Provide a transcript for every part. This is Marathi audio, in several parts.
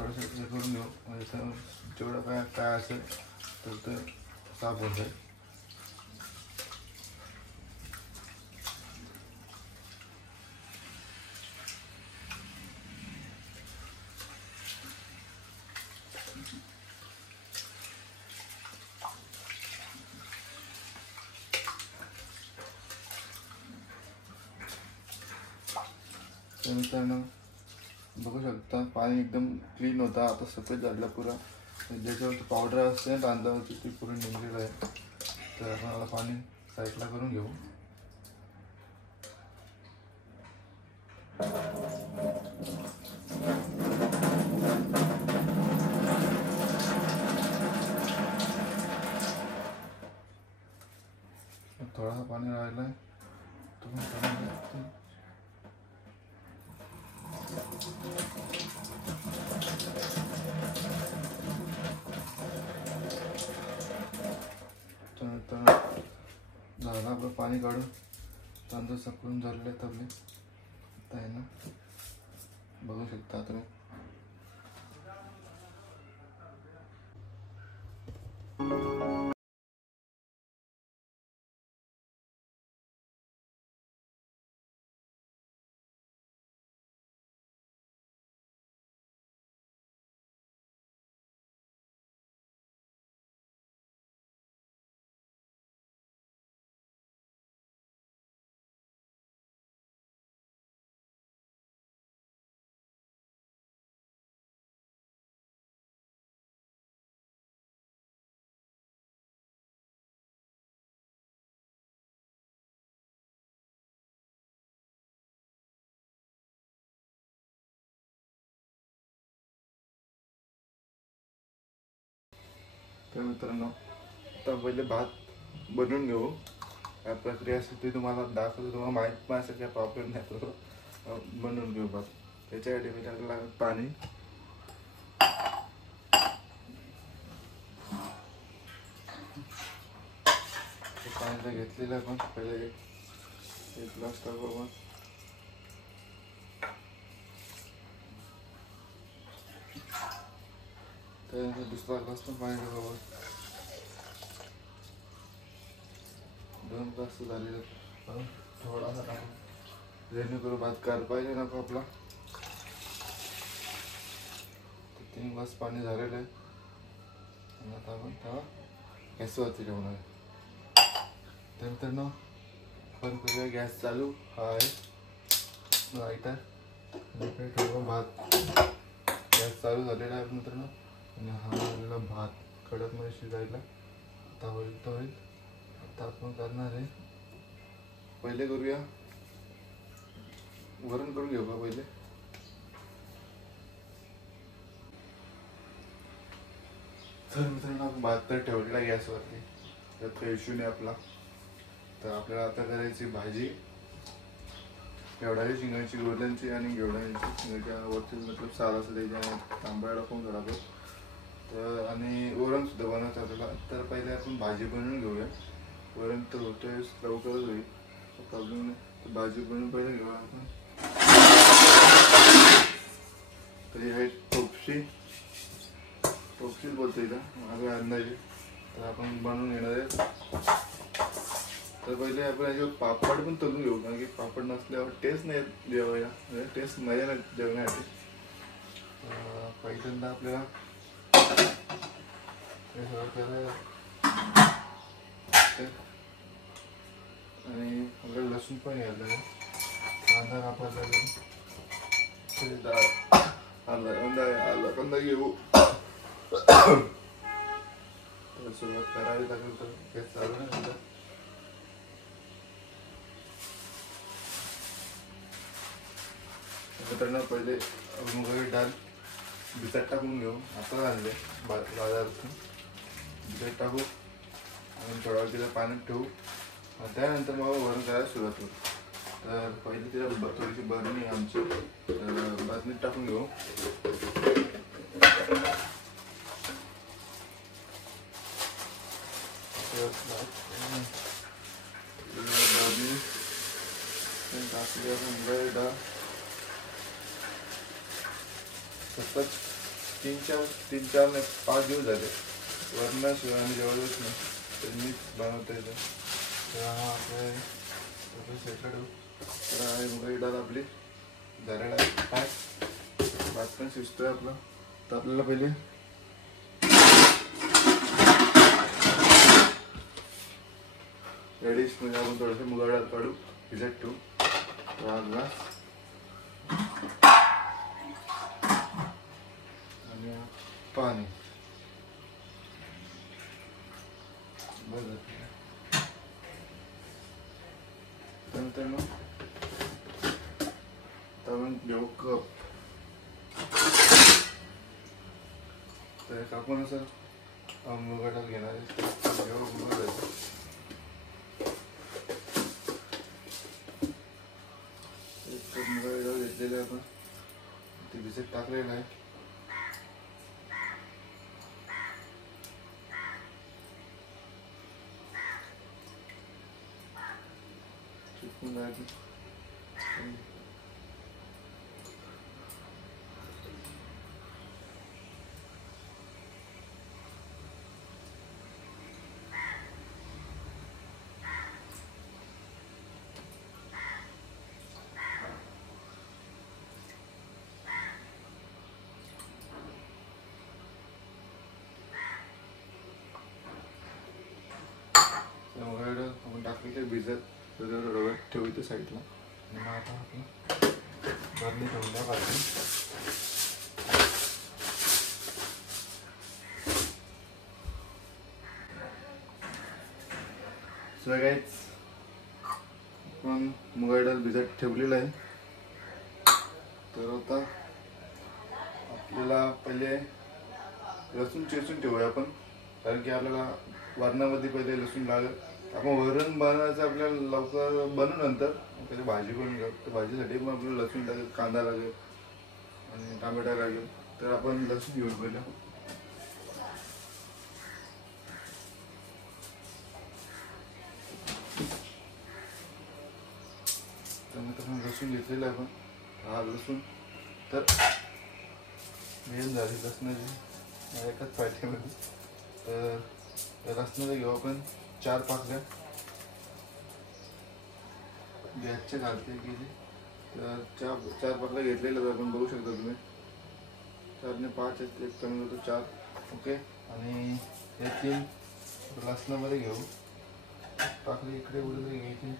थोडंसं हे करून घेऊ म्हणजे जेवढं काय असेल तर ते साफ होत जाईल. त्यानंतर बघू शकता पाणी एकदम क्लीन होता, आता सफेद झाला पुरा. ज्याच्यावरती पावडर असते तांदळावरती ती पूर्ण निघलेलं आहे. तर आपण आता पाणी साईडला करून घेऊ. थोडासा पाणी राहिला आहे तुम्ही झालं आपलं पाणी काढून तांदूळ सापडून झालेले आहेत आपले. आता आहे ना बघू शकता तुम्ही. तर मित्रांनो आता पहिले भात बनवून घेऊ. काय प्रक्रिया असते ते तुम्हाला दाखवतो, तुम्हाला माहीत पण असेल काय प्रॉब्लेम नाही. तर बनवून घेऊ भात. त्याच्यासाठी मी टाकलं लागेल पाणी. पाणी घेतलेलं आपण पहिले एक ग्लास टाकू आपण. त्यानंतर दुसरा ग्लास पण पाणी टाकू आपण. 2 ग्लास झालेले. थोडासा टाकू जेणेकरून भात कार पाहिजे नको आपला. 3 ग्लास पाणी झालेलं आहे. आता आपण त्याला गॅसवरती ठेवणार आहे. त्यानंतर ना बंद करूया. गॅस चालू आहे लाईटर. ठेवू भात. गॅस चालू झालेला आहे मित्रांनो. आणि हा झालेला भात कडकमध्ये शिजायला आता होईल तो होईल. आता आपण करणार आहे पहिले करूया वरण करून घेऊ का पहिले. तर मित्रांनो आपण भात तर ठेवलेला गॅसवरती. तर काही इश्यू नाही आपला. तर आपल्याला आता करायची भाजी घेवडाची शिंगाची गोरल्यांची आणि घेवड्यांची शिंगाच्या वरती मतलब साल असं त्याच्या तांबडा टाकून घालावं. तर आणि वरण सुद्धा बनवायचं आपल्याला. तर पहिले आपण भाजी बनवून घेऊया. वरण तर होतोय लवकरच होईल प्रॉब्लेम नाही. तर भाजी बनवून पहिले घेऊया आपण. तर हे टोपशी बोलतोय का माझ्या अंदाजे. तर आपण बनवून घेणार आहे. तर पहिले आपण याच्यावर पापड पण तळून घेऊ, कारण की पापड नसल्यावर टेस्ट नाही जेवायला, म्हणजे टेस्ट मजा नाही जेवण्यासाठी. पहिल्यांदा आपल्याला हे सगळं करायला आणि आपल्याला लसूण पण घ्यायला लागेल. कांदा कापायला लागेल. कांदा घेऊ. तर सुरुवात करावी लागेल. तर हे चालू नाही. मित्रांनो पहिले मुगाची डाळ भिजत टाकून घेऊ. आता आणले बाजारातून. भिजत टाकू आणि थोडा वेळ तिला पाण्यात ठेवू. त्यानंतर मग वरण करायला सुरुवात करू. तर पहिले तिला थोडीशी बरणी आमची बरणीत टाकून घेऊ. बरणी टाकली आपण मुगाची डाळ सतत तीन चार नाही 5 दिवस झाले वरण शिवाय आणि जेवढच नाही तर मीच बनवता येतं. तर हा आपल्या सेटला ठेवू. तर आहे मुगाची डाळ आपली झालेला आहे. भात पण शिजतोय आपला. तर आपल्याला पहिले रेडिश म्हणजे आपण थोडंसं मुगाची डाळ काढू भिजत ठेवू. ग्लास आणि पाणी बरं. त्यानंतर मग तळून घेऊ कप. तर कापून असं मुगाची डाळ घेणार आहे. घेऊ मुगाची डाळ घेतलेलं आहे आपण. ते भिजत टाकलेलं आहे. चिकून जायचं आपण टाकले भिजत रव्यात ठेवतो साईडला. आणि आता आपण बरणी ठेवल्या पाहिजे. सो गाईज आपण मुगाची डाळ भिजत ठेवलेलं आहे. तर आता आपल्याला पहिले लसूण चेचून ठेवूया आपण. कारण की आपल्याला वरणामध्ये पहिले लसूण लागेल. आपण वरण बनवायचं आपल्याला लवकर बनवू नंतर पहिले भाजी करून घेऊ. तर भाजीसाठी मग आपल्याला लसूण लागेल, कांदा लागेल आणि टमाटा लागेल. तर आपण लसूण घेऊन पहिलं. त्यानंतर लसूण घेतलेलं आहे आपण. हा लसूण तर मेन झाली लसणाची एकाच पाठीमध्ये. तर लसणाचं घेऊ आपण 4 पाकळ्या. गॅसचे घालते गेली. तर 4 पाकळ्या घेतलेल्या आपण बघू शकता तुम्ही. 4 ने 5 एक कमी होतो 4. ओके. आणि हे 3 लसणामध्ये घेऊ. पाकळी इकडे उडे घ्यायची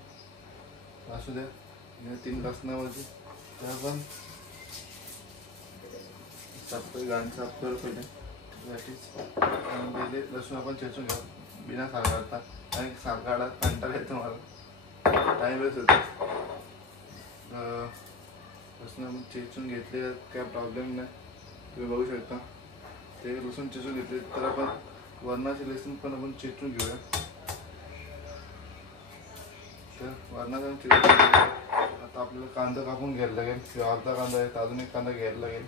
असू द्या. या 3 लसणामध्ये तर आपण गाण साफ करू पहिले. पहिले लसूण आपण चेचून घेऊ बिना साल काढता. आणि साल काढा कंटाळा येतो मला, टाईम वेस्ट होतो. लसूण आपण चेचून घेतले काय प्रॉब्लेम नाही. तुम्ही बघू शकता ते लसूण चेचून घेतले. तर आपण वरणाचे लसूण पण आपण चेचून घेऊया. तर वरणाचा चेचून आता आपल्याला कांदा कापून घ्यायला लागेल. अर्धा कांदा आहे तर अजून एक कांदा घ्यायला लागेल.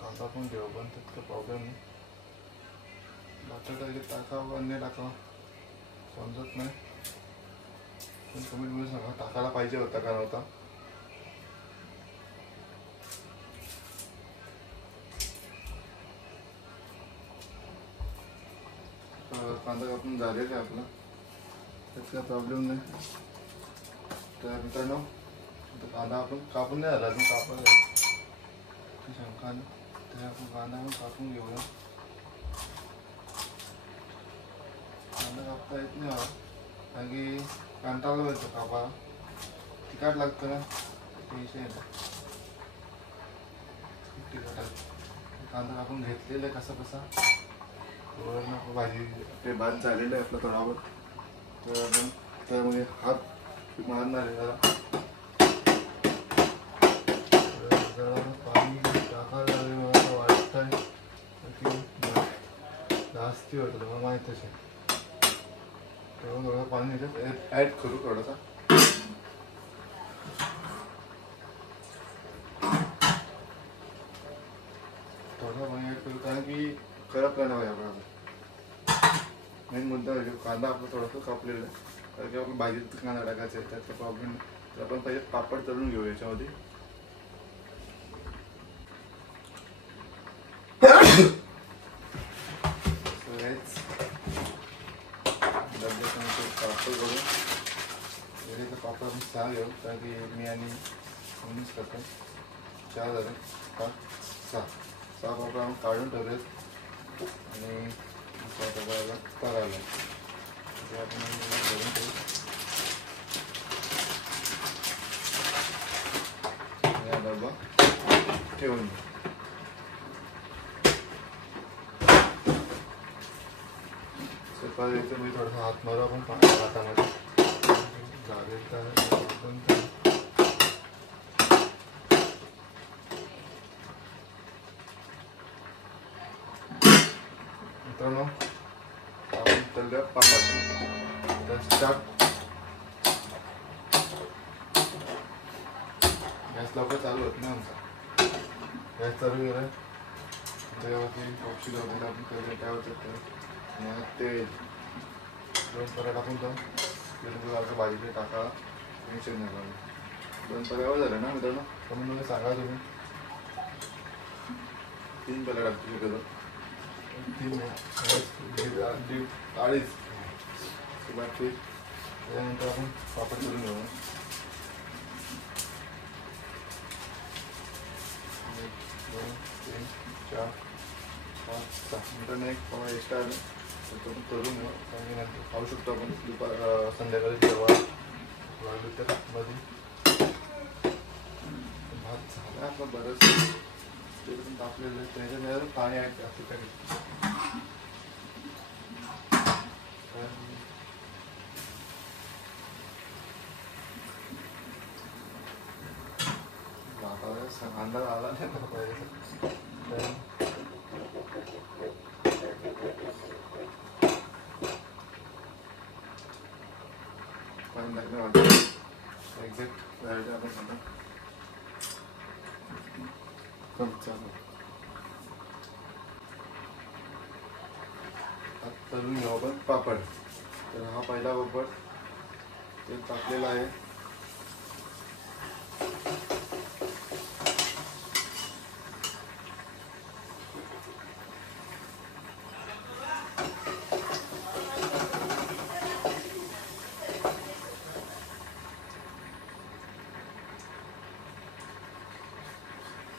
कांदा पण घेऊ पण त्यात काही प्रॉब्लेम नाही. बटाटा टाकावं आणि नाही टाकावं समजत नाही. पण कमेंटमध्ये सांगा टाकायला पाहिजे होता का नव्हता. कांदा कापून झालेला आहे आपला. त्यात काय प्रॉब्लेम नाही. तर मित्रांनो कांदा आपण कापून नाही झाला अजून कापायला शंका नाही. तर आपण कांदा पण कापून घेऊया. कांदा कापता येत नाही मला कारण की कंटाळा येतो कापायला. तिखट लागतं ना विषय नाही. तिखट आहे. कांदा कापून घेतलेला आहे कसा कसा. वरून भाजी ते भात झालेलं आहे आपला थोडावर. तर आपण त्यामध्ये हात मारणार आहे जरा. पाणी टाकायला लागेल मला वाटतंय की जास्ती होतं मला माहीतच आहे. तेव्हा थोडं पाणी ह्याच्यात ॲड करू थोडासा. थोडं पाणी ॲड करू कारण की करप नाही पाहिजे आपल्याला. मेन मुद्दा आहे कांदा आपला थोडासा कापलेला आहे. कारण की आपण भाजीत कांदा टाकायचा आहे त्याचा प्रॉब्लेम. तर आपण पहिले पापड तळून घेऊ याच्यामध्ये. पापड करून पापड आपण 6 घेऊ, कारण की मी आणि मम्मीच करतो. 4 झाले, 6 पापड आपण काढून ठेवलेत आणि करायला आपण भरून ठेवू. या डबा ठेवून स्वयंपाक मी थोडासा हात मारू आपण हातामध्ये लागेल तर मित्रांनो आपण तळल्या पापड तर स्टार्ट. गॅस लवकर चालू होत नाही आमचा. गॅस चालू केला त्यावरती ऑप्शन वगैरे आपण केलं त्यावरती तेल 2 पराठा टाकून जाऊ तेल भाजीचे टाका टेन्शन नाही लागलं. 2 पराठा झाले ना मित्रांनो, कमी मला सांगा तुम्ही. 3 पराठा टाकतो करून 3 अडीच बाकी त्यानंतर आपण पापड करून घेऊ. 1 2 3 4 5 6 मित्रांनो एक पाव एक्स्ट्रा आलं तर तो पण करून घेऊ, आणि नंतर खाऊ शकतो आपण संध्याकाळी जेव्हा लागलं तर मध्ये. भात झाला आपला बरंच ते पण तापलेलं त्याच्यामध्ये पाणी आहे असं काही. अंदाज आला नाही मला पाहिजे पाणी लागलं वाटतं एक्झॅक्ट वेळेला आपण समजा तळून घेऊ आपण पापड. तर हा पहिला पापड तेल टाकलेला आहे.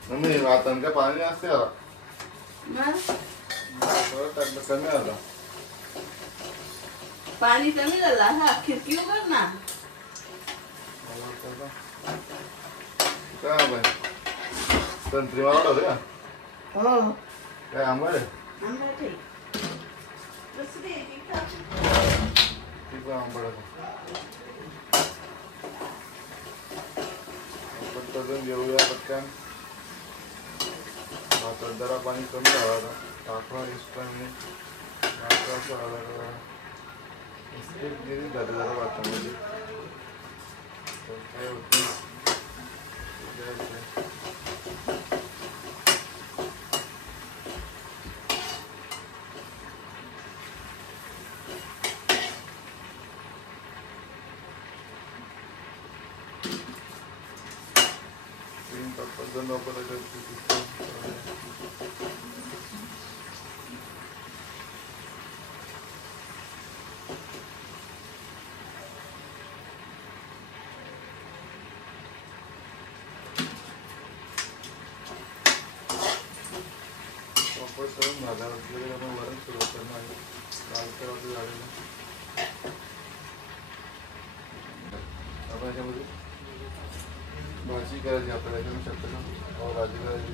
मम्मी आता का पाणी असते आता कमी आता पाणी कमी झाला. हा खिडकी उघड ना. काय बाय संत्री मला होते का? हो काय आंबट आहे? आंबट आहे. दुसरी आहे ती का? ती पण आंबट आहे. पटकन घेऊया पटकन. भातात जरा पाणी कमी झाला होता टाकला एक्स्ट्रा असं आला झालं जरा भातामध्ये काय होतं. पटकन लवकर करून भाजायला आपण वरण सुरुवात करणार आहे. लाल तर आपलं झालेलं आपण याच्यामध्ये भाजी करायची आपल्याला याच्यामध्ये शकतो ना भाजी करायची.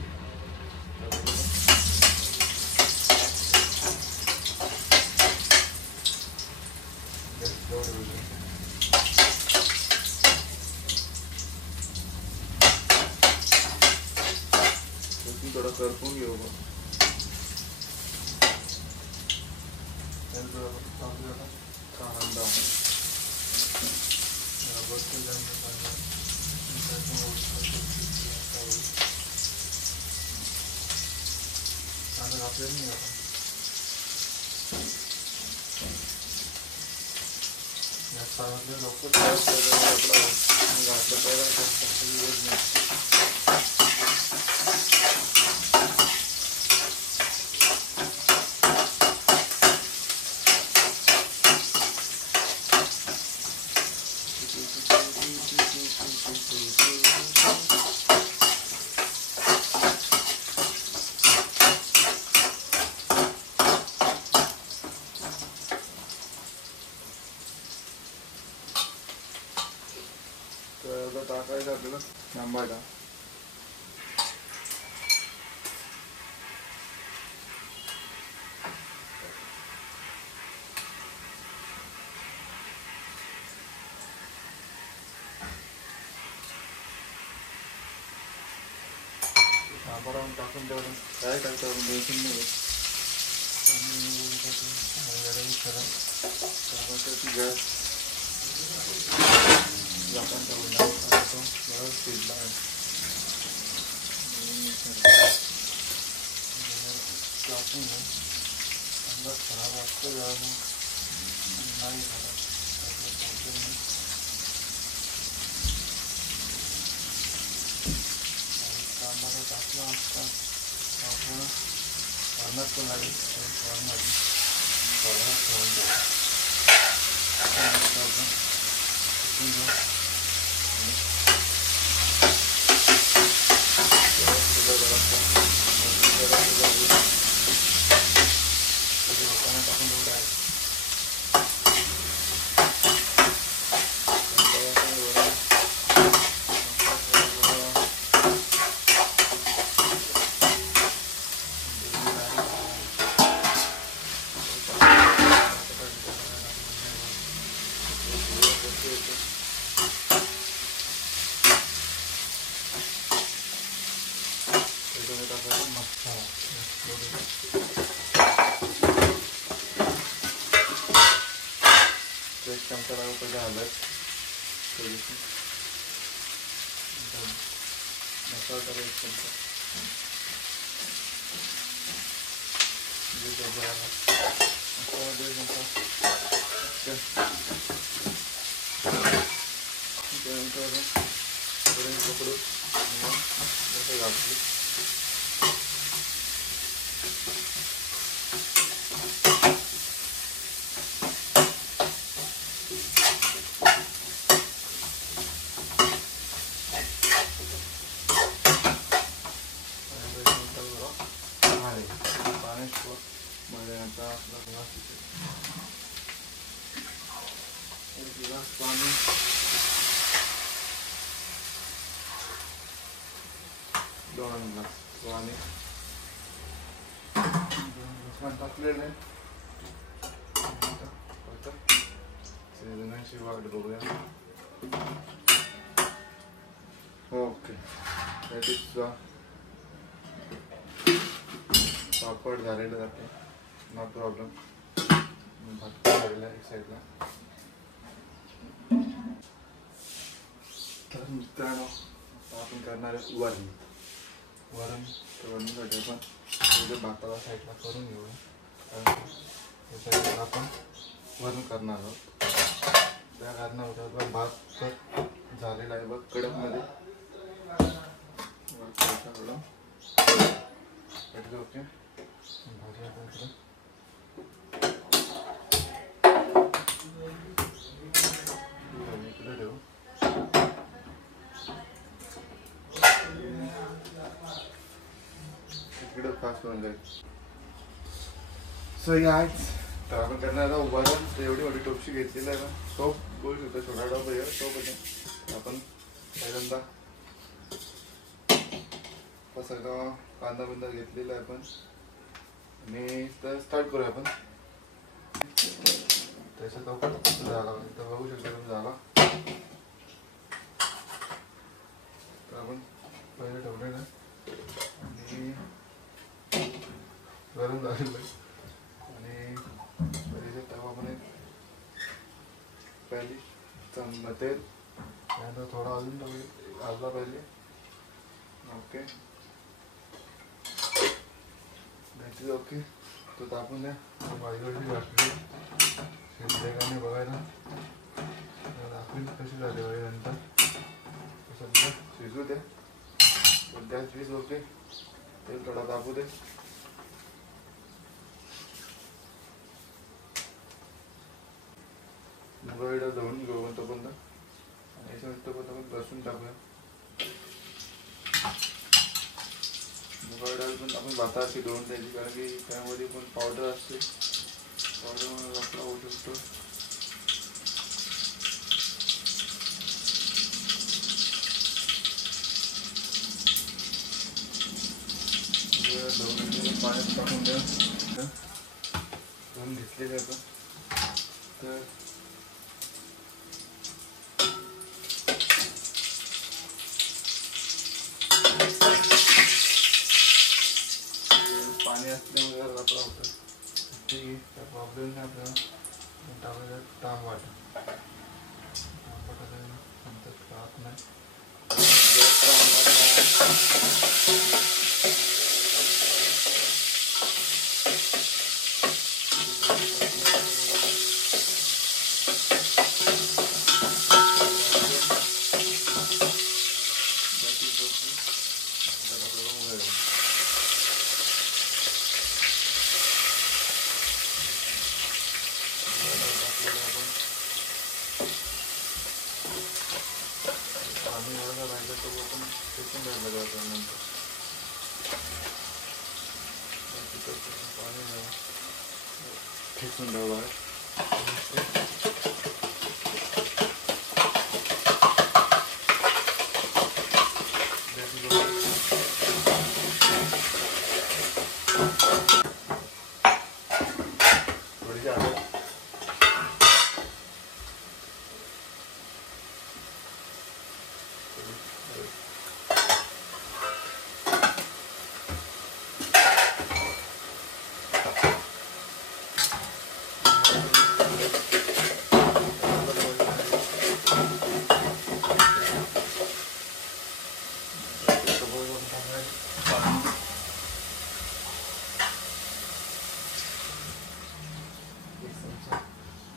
थोडं करपून घेऊ मग कांदा घातलेलं नाही आता. सांगितलं लवकर घातलं पाहिजे. टमाटा, आपण टाकून तेवढं काय करतो आपण बेसन मध्ये गॅस आपण व्यवस्थित टाकून अंदाज खराब वाटतो नाही खराब कांदा टाकला असता आपण वरणात पण लागेल वरणात थोडा ठेवून एक चमचा लागेल पहिले हलत थोडीशी मसाला टाका एक चमचा मसाला 1.5 चमचा त्यानंतर थोडे पकडून जसं घातली पाणी दोन ग्लास पाणी टाकलेलं शिजण्याची वाट बघूया ओके पापड झालेलं जाते नो प्रॉब्लेम भात झालेला एक साईडला तर मित्रांनो आपण करणार आहे वरण वरणसाठी आपण पहिले भाताला साईडला करून घेऊया कारण आपण वरण करणार आहोत त्या कारणावर भात तर झालेला आहे बघ कडकमध्ये ओके भाजी आपण इकडे ठेवू इकडे फास्ट होऊन जाईल सो आज तर आपण करणार आहोत वरण एवढी मोठी टोपशी घेतलेली आहे ना टोप बोलू शकतो छोटा टोप आहे टोप आपण पहिल्यांदा सगळं कांदा बिंदा घेतलेला आहे आपण आणि तर स्टार्ट करूया आपण त्याचा तो झाला तर बघू शकतो तुम्ही झाला तर आपण पहिले ठेवलेलं आणि गरम झालेलं आणि पहिले तवा आपण पहिली तेल त्यानंतर थोडा अजून घालला पाहिजे ओके घातली ओके तो तापून द्या बाजूला घातली शिजले का नाही बघायला दाखवीन कशी झाली बाई नंतर सध्या शिजू द्या गॅस वीज ओके तेल थोडा तापू दे मुगाईला धुवून घेऊ तोपर्यंत आणि याच्यानंतर पण आपण लसूण टाकूया मुगाईला पण आपण भाताची धुवून द्यायची कारण की त्यामध्ये पण पावडर असते पावडर वापरा होऊ शकतो पाण्यात टाकून धुवून घेतले जातं. तर पाणी असल्यामुळे आपला होतं ठीक आहे, काय प्रॉब्लेम नाही आपल्याला. टाकायचं तांबट नंतर राहत नाही. ठेचून द्यावं थोडीशी आलं.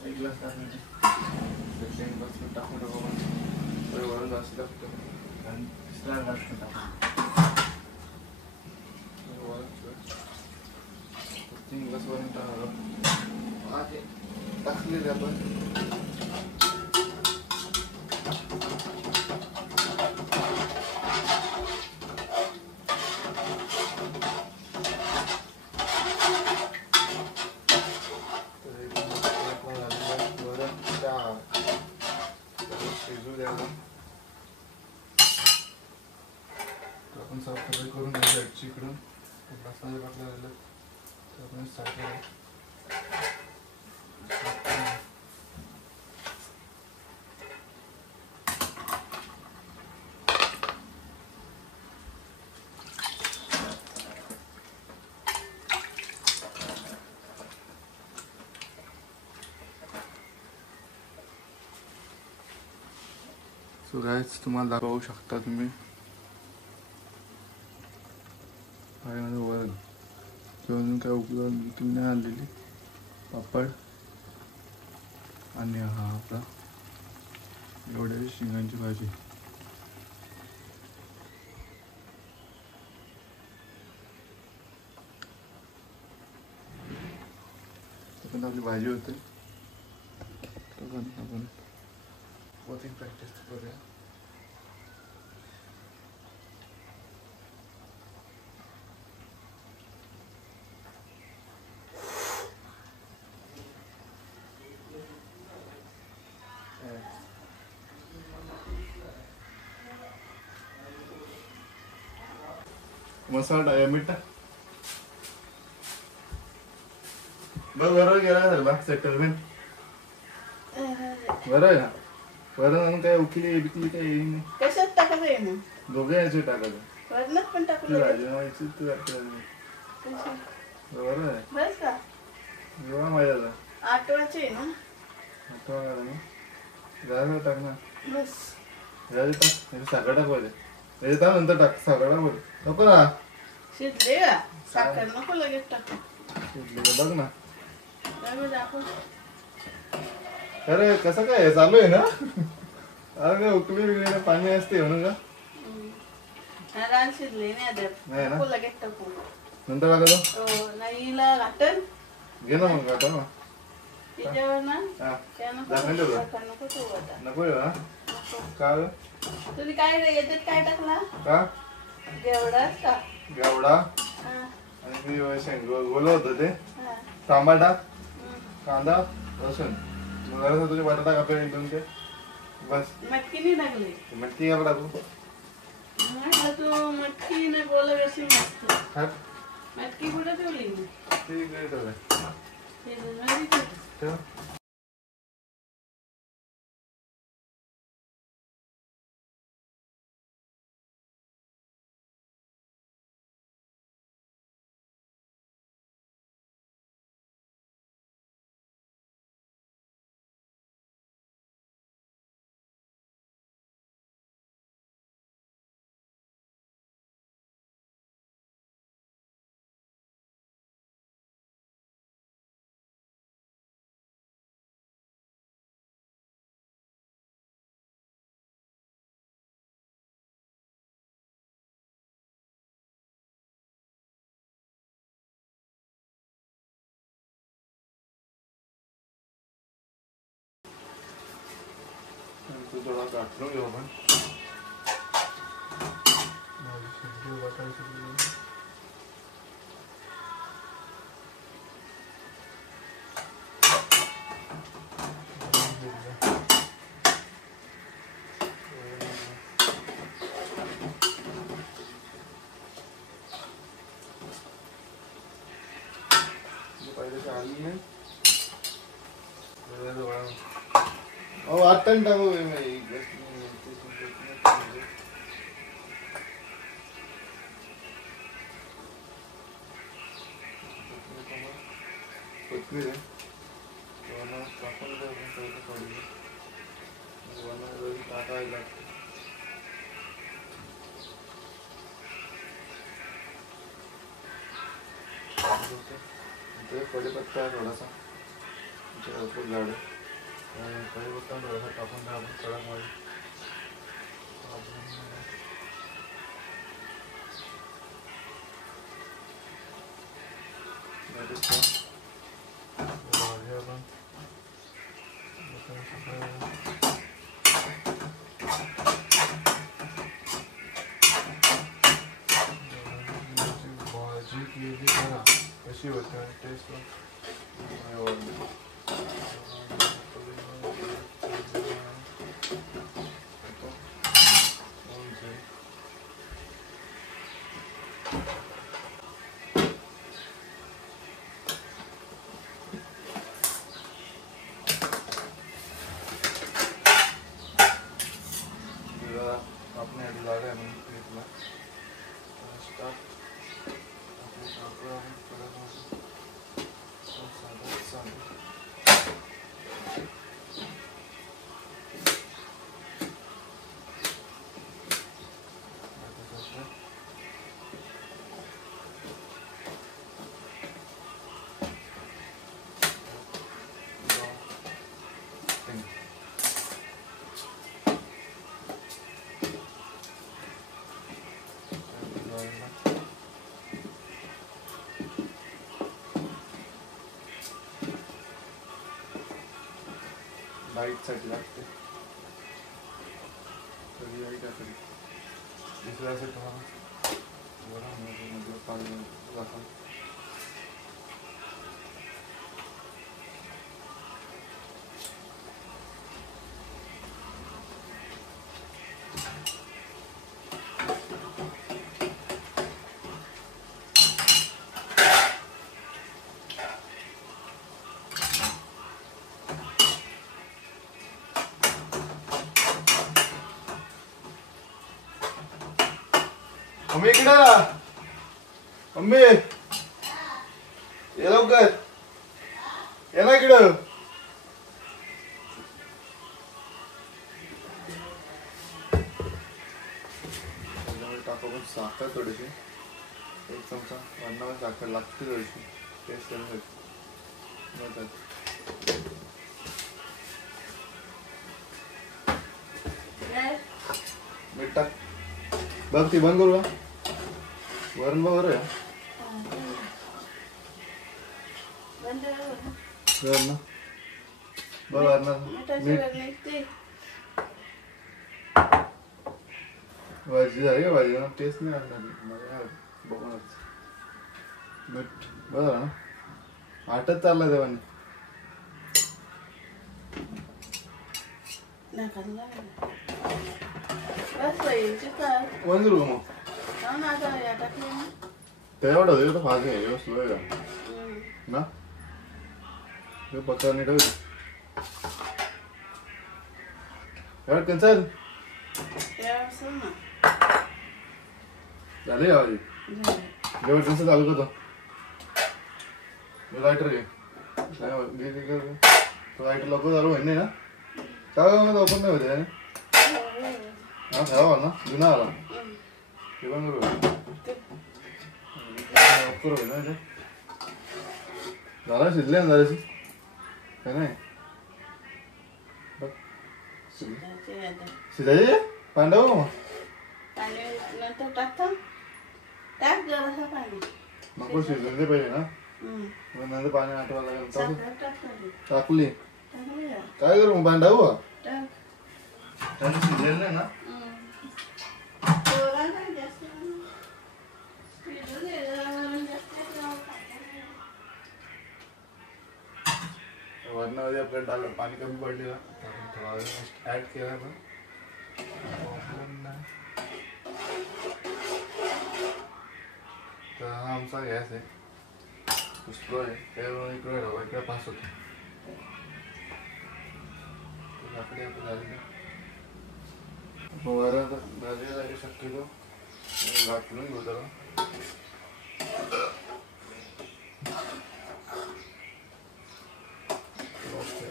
एक ग्लास टाकून टाकून वरून जास्त टाकतो आणि तिसरा ग्लास टाकतो. 3 ग्लास वरून टाकलं टाकलेले आपण. आपण साफसफाई करून घ्यायची आजची इकडून ग्लासमध्ये टाकलं राहिलं तर आपण साईडला सो गाइस तुम्हाला दाखवू शकता तुम्ही वर अजून काय उपयोग नाही आलेली पापड आणि हा आपला एवढ्या शेंगांची भाजी. पण आपली भाजी होते आपण वॉचिंग प्रॅक्टिस करूया. मसाला मीठ टाक. बरोबर गेला सगळा सेटलमेंट बरं आहे ना. बरं काय उकली बिकली काय येईल नाही. कशात टाकायचं आहे मग? दोघे याचे टाकायचं. वरणात पण टाकून बरं द्यायचं. आहे बस का? जेव्हा माझ्या आठवाचे आहे ना? जायला टाक ना. बस याचे टाक. साखर टाकवायचे याचे नंतर टाक. साखर टाक नको ना. शिजले का? साखर नको लगेच टाकू. बघ ना. दाखव. अरे कसं काय चालू आहे ना. अरे उकली बिकली पाणी असते म्हणून का रान शिजले नाही ना लगेच टाकू. नंतर टाकायचं नाहीला घाटन घे ना मग घाटा ना त्याच्यावर ना नको ना का तुम्ही काय याच्यात काय टाकला का गेवडाच का गेवडा आणि मी शेंग गोल होतं ते टमाटा कांदा लसूण मग तुझे बटाटा कापले एकदम ते बस. मटकी नाही टाकली. मटकी घ्यावं टाकू तू मटकी नाही बोला कशी मस्त मटकी कुठे ठेवली मी? ते इकडे ठेवलंय. ते दोन ठेव. ठेव. तू थोडा काढून घेऊ आपण. पहिले आली आहे. वाटण टाकू कोथमीर आहे. टाकून टाकायला लागते. कढीपत्ता आहे थोडासा. भरपूर झाड आहे. कढीपत्ता थोडासा टाकून द्या आपण कढईमध्ये. भाजी केली करा कशी होते टेस्ट. अपने लगा है मैंने स्टार्ट साठी लागते. कधी आहे का तरी दुसऱ्यासाठी पाणी दाखव. मम्मी इकडे मम्मी ये लवकर ये ना इकडं. टाकून साखर थोडीशी. एक चमचा अन्नावर साखर लागते थोडीशी टेस्ट करण्यासाठी. मीठ टाक. बघ ती बंद करू का वरण बघ बरं ना बघ मीठ भाजी झाली का. भाजी टेस्ट नाही आणणार बघूनच. मीठ बरं ना आटच चालला देवाने. बंद करू मग. त्याच्यावर होते तर फाग आहे व्यवस्थित आहे का ना ते पत्ता नीट होईल एवढं कॅन्सल झाले का आवाज जेवढं कॅन्सल चालू करतो लायटर घे तो लायटर लवकर चालू होईल नाही ना काय ओपन नाही होते हा खराब आला ना जुना आला ते पण लवकर होईल ना झाला शिजले ना जराशी काय नाही शिजायचे पांडव मग नको शिजून दे पहिले ना नंतर पाणी आठवा लागेल टाकली काय करू मग पांडव शिजलेलं नाही ना वरणामध्ये आपल्याला टाकलं पाणी कमी पडले थोडा वेळ ऍड केला पण तर हा आमचा गॅस आहे स्लो आहे त्यामुळे इकडे राहू इकडे पास होतो लाकडी आपण झालेली वरण झालेलं आहे शक्यतो घाटून घेऊ त्याला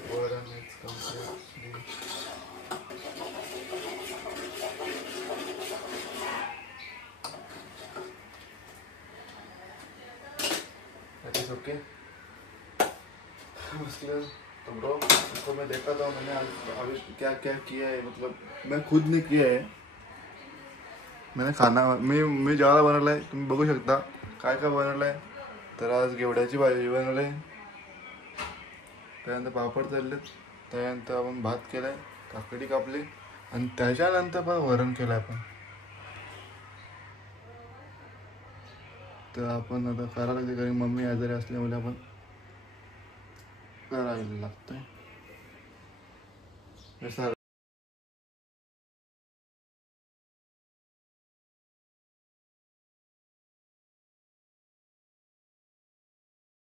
वरण इज कम्प्लीटली ओके तो ब्रो उसको मैं देखा था मैंने अभी क्या क्या किया है मतलब मैं खुद ने किया है मैंने खाना मी जेवायला बनवलं आहे तुम्ही बघू शकता काय काय बनवलं आहे तर आज घेवड्याची भाजी बनवली आहे त्यानंतर पापड तळलेत त्यानंतर आपण भात केला आहे काकडी कापली आणि त्याच्यानंतर पण वरण केलं आहे आपण तर आपण आता करायला लागते कारण मम्मी आजारी असल्यामुळे आपण करायला लागतंय